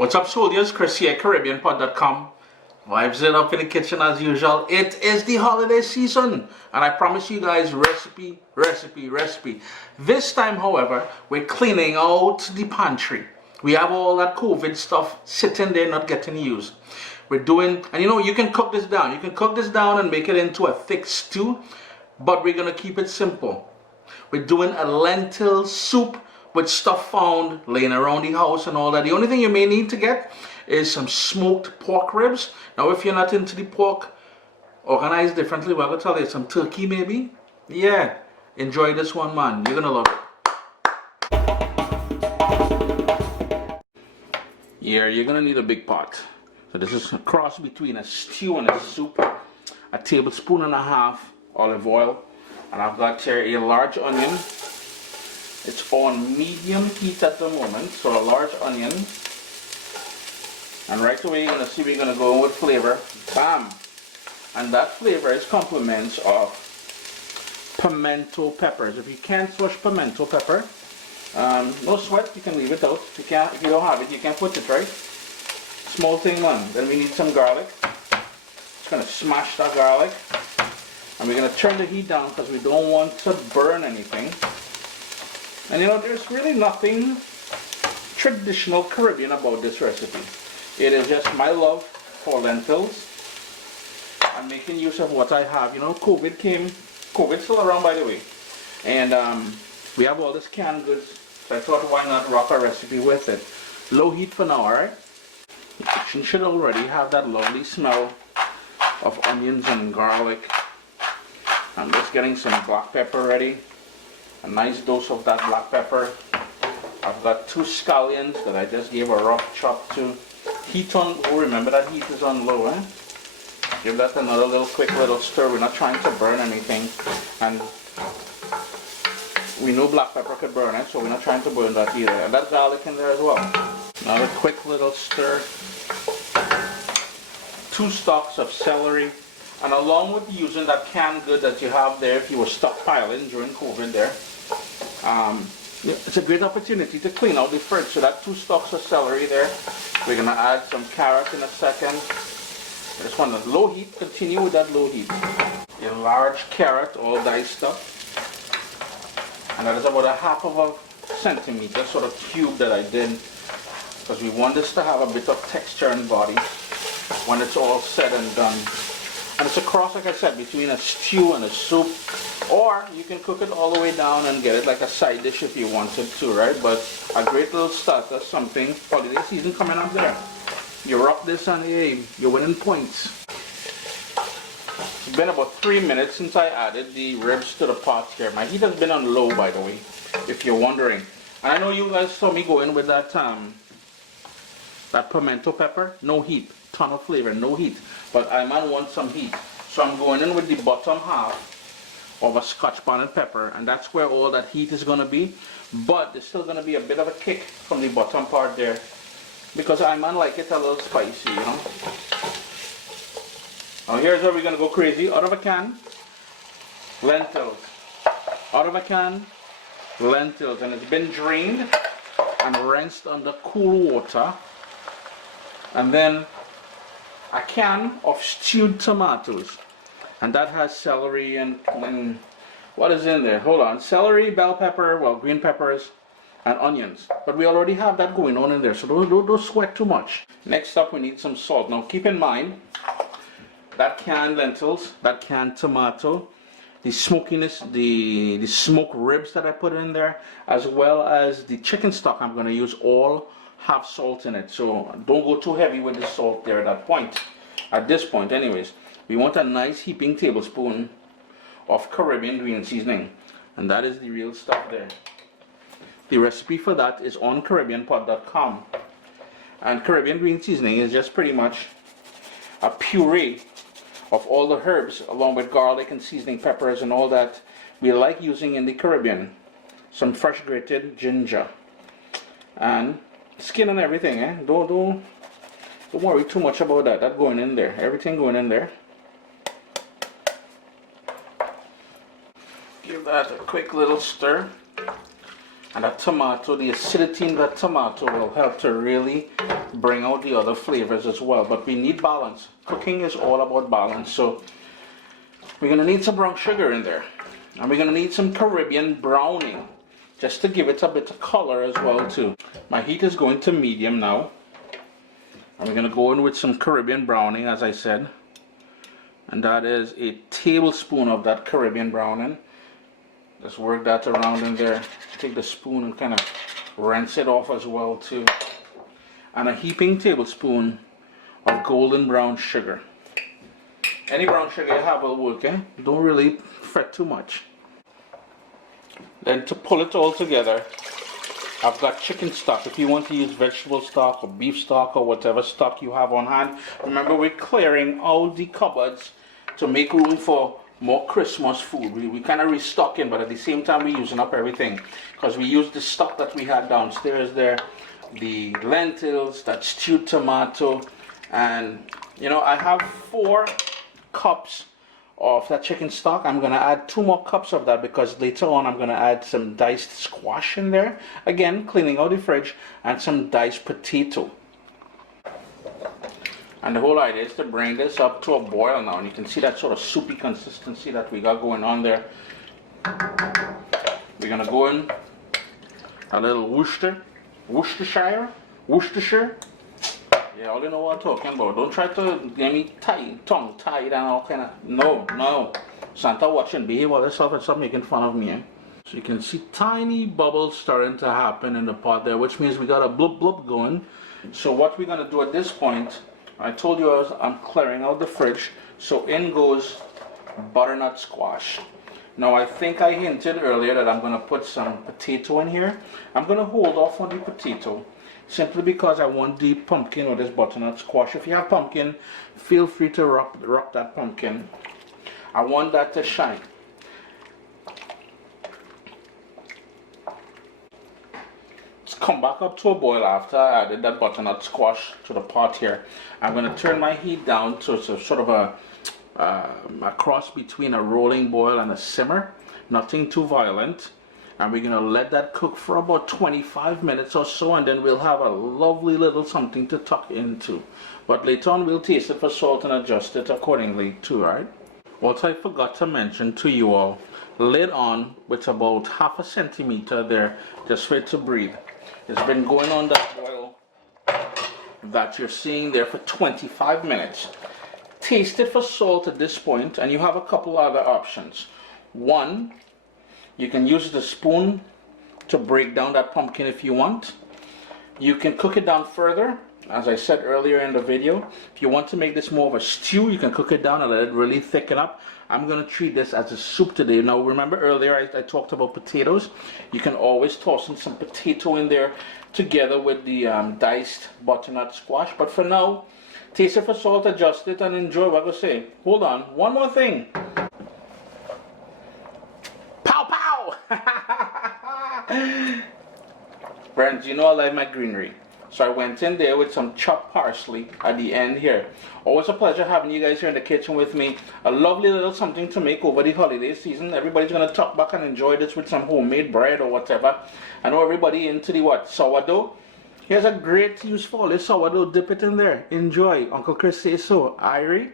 What's up, soldiers? Chris here, CaribbeanPod.com. Vibes it up in the kitchen as usual. It is the holiday season, and I promise you guys recipe. This time, however, we're cleaning out the pantry. We have all that COVID stuff sitting there not getting used. We're doing, and you can cook this down. You can cook this down and make it into a thick stew, but we're gonna keep it simple. We're doing a lentil soup with stuff found laying around the house and all that. The only thing you may need to get is some smoked pork ribs. Now, if you're not into the pork organized differently, well, I'll tell you, some turkey maybe. Yeah, enjoy this one, man. You're gonna love it. Yeah, you're gonna need a big pot. So this is a cross between a stew and a soup. A tablespoon and a half olive oil. And I've got here a large onion. It's on medium heat at the moment, so a large onion. And right away you're going to see we're going to go in with flavor. Bam! And that flavor is compliments of pimento peppers. If you can't crush pimento pepper, no sweat, you can leave it out. If you don't have it, you can put it, right? Small thing, man. Then we need some garlic. Just going to smash that garlic. And we're going to turn the heat down because we don't want to burn anything. And there's really nothing traditional Caribbean about this recipe. It is just my love for lentils. I'm making use of what I have. COVID's still around, by the way. And we have all this canned goods. So I thought, why not rock a recipe with it? Low heat for now, alright? The kitchen should already have that lovely smell of onions and garlic. I'm just getting some black pepper ready. A nice dose of that black pepper. I've got 2 scallions that I just gave a rough chop to. Heat on, remember that heat is on low, eh? Give that another quick little stir. We're not trying to burn anything. And we know black pepper could burn it, so we're not trying to burn that either. And that garlic in there as well. Another quick little stir. 2 stalks of celery. And along with using that canned good that you have there, if you were stockpiling during COVID there, it's a great opportunity to clean out the fridge. So that 2 stalks of celery there. We're going to add some carrot in a second. I just want a low heat. Continue with that low heat. A large carrot, all diced up. And that is about a half of a centimeter sort of cube that I did. Because we want this to have a bit of texture and body when it's all said and done. And it's a cross, like I said, between a stew and a soup. Or you can cook it all the way down and get it like a side dish if you wanted to, right? But a great little starter, something, holiday season coming up there. You rock this and hey, you're winning points. It's been about 3 minutes since I added the ribs to the pot here. My heat has been on low, by the way, if you're wondering. And I know you guys saw me go in with that pimento pepper. No heat. Ton of flavor, no heat, but I might want some heat, so I'm going in with the bottom half of a Scotch bonnet pepper, and that's where all that heat is going to be. But there's still going to be a bit of a kick from the bottom part there, because I might like it a little spicy, Now here's where we're going to go crazy. Out of a can, lentils. Out of a can, lentils, and it's been drained and rinsed under cool water, and then a can of stewed tomatoes, and that has celery and what is in there? Hold on, celery, bell pepper, well, green peppers, and onions. But we already have that going on in there, so don't sweat too much. Next up, we need some salt. Now, keep in mind that canned lentils, that canned tomato, the smokiness, the smoked ribs that I put in there, as well as the chicken stock I'm going to use, all have salt in it, so don't go too heavy with the salt there at this point anyways. We want a nice heaping tablespoon of Caribbean green seasoning, and that is the real stuff there. The recipe for that is on CaribbeanPod.com, and Caribbean green seasoning is just pretty much a puree of all the herbs along with garlic and seasoning peppers and all that we like using in the Caribbean. Some fresh grated ginger and skin and everything, eh? Don't worry too much about that. That going in there. Everything going in there. Give that a quick little stir. And that tomato, the acidity in that tomato will help to really bring out the other flavors as well. But we need balance. Cooking is all about balance. So we're going to need some brown sugar in there. And we're going to need some Caribbean browning, just to give it a bit of color as well too. My heat is going to medium now. And we're going to go in with some Caribbean browning, as I said. And that is a tablespoon of that Caribbean browning. Just work that around in there. Take the spoon and kind of rinse it off as well too. And a heaping tablespoon of golden brown sugar. Any brown sugar you have will work, eh? Don't really fret too much. Then to pull it all together, I've got chicken stock. If you want to use vegetable stock or beef stock or whatever stock you have on hand. Remember, we're clearing all the cupboards to make room for more Christmas food. We kind of restocking, but at the same time we're using up everything, because we used the stock that we had downstairs there, the lentils, that stewed tomato, and you know, I have 4 cups of that chicken stock. I'm going to add 2 more cups of that because later on I'm going to add some diced squash in there, again cleaning out the fridge, and some diced potato. And the whole idea is to bring this up to a boil now, and you can see that sort of soupy consistency that we got going on there. We're going to go in a little Worcestershire. Yeah, all you know what I'm talking about. Don't try to get me tongue tied and all kind of, no. Santa watching, behave all yourself and stop making fun of me. Eh? So you can see tiny bubbles starting to happen in the pot there, which means we got a blub blub going. So what we're going to do at this point, I told you I'm clearing out the fridge, so in goes butternut squash. Now I think I hinted earlier that I'm going to put some potato in here. I'm going to hold off on the potato simply because I want the pumpkin or this butternut squash. If you have pumpkin, feel free to rub that pumpkin. I want that to shine. Come back up to a boil after I added that butternut squash to the pot here. I'm going to turn my heat down to sort of a cross between a rolling boil and a simmer. Nothing too violent. And we're going to let that cook for about 25 minutes or so, and then we'll have a lovely little something to tuck into. But later on we'll taste it for salt and adjust it accordingly too, right? What I forgot to mention to you all, lid on with about 1/2 centimeter there, just for it to breathe. It's been going on that boil that you're seeing there for 25 minutes. Taste it for salt at this point, and you have a couple other options. One, you can use the spoon to break down that pumpkin if you want. You can cook it down further, as I said earlier in the video. If you want to make this more of a stew, you can cook it down and let it really thicken up. I'm going to treat this as a soup today. Now remember earlier I talked about potatoes. You can always toss in some potato in there together with the diced butternut squash. But for now, taste it for salt, adjust it, and enjoy what I say. Hold on, one more thing. Pow pow! Friends, you know I like my greenery. So I went in there with some chopped parsley at the end here. Always a pleasure having you guys here in the kitchen with me. A lovely little something to make over the holiday season. Everybody's going to tuck back and enjoy this with some homemade bread or whatever. I know everybody into the sourdough. Here's a great use for this sourdough. Dip it in there. Enjoy. Uncle Chris says so. Irie.